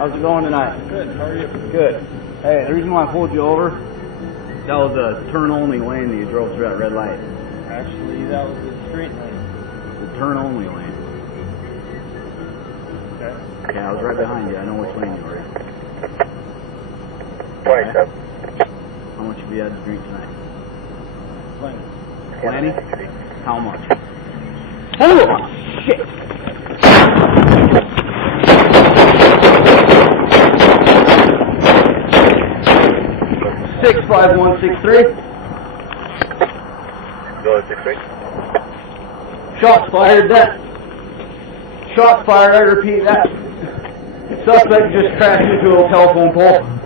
How's it going tonight? Good, how are you? Good. Hey, the reason why I pulled you over, that was a turn-only lane that you drove through that red light. Actually, that was the straight lane. The turn-only lane. Okay. Yeah, I was right behind you. I know which lane you were in. 27. How much have you had to drink tonight? Plenty. 20? How much? Oh, shit! 65163. Go to 63. Shots fired. That. Shots fired. I repeat that. Suspect just crashed into a telephone pole.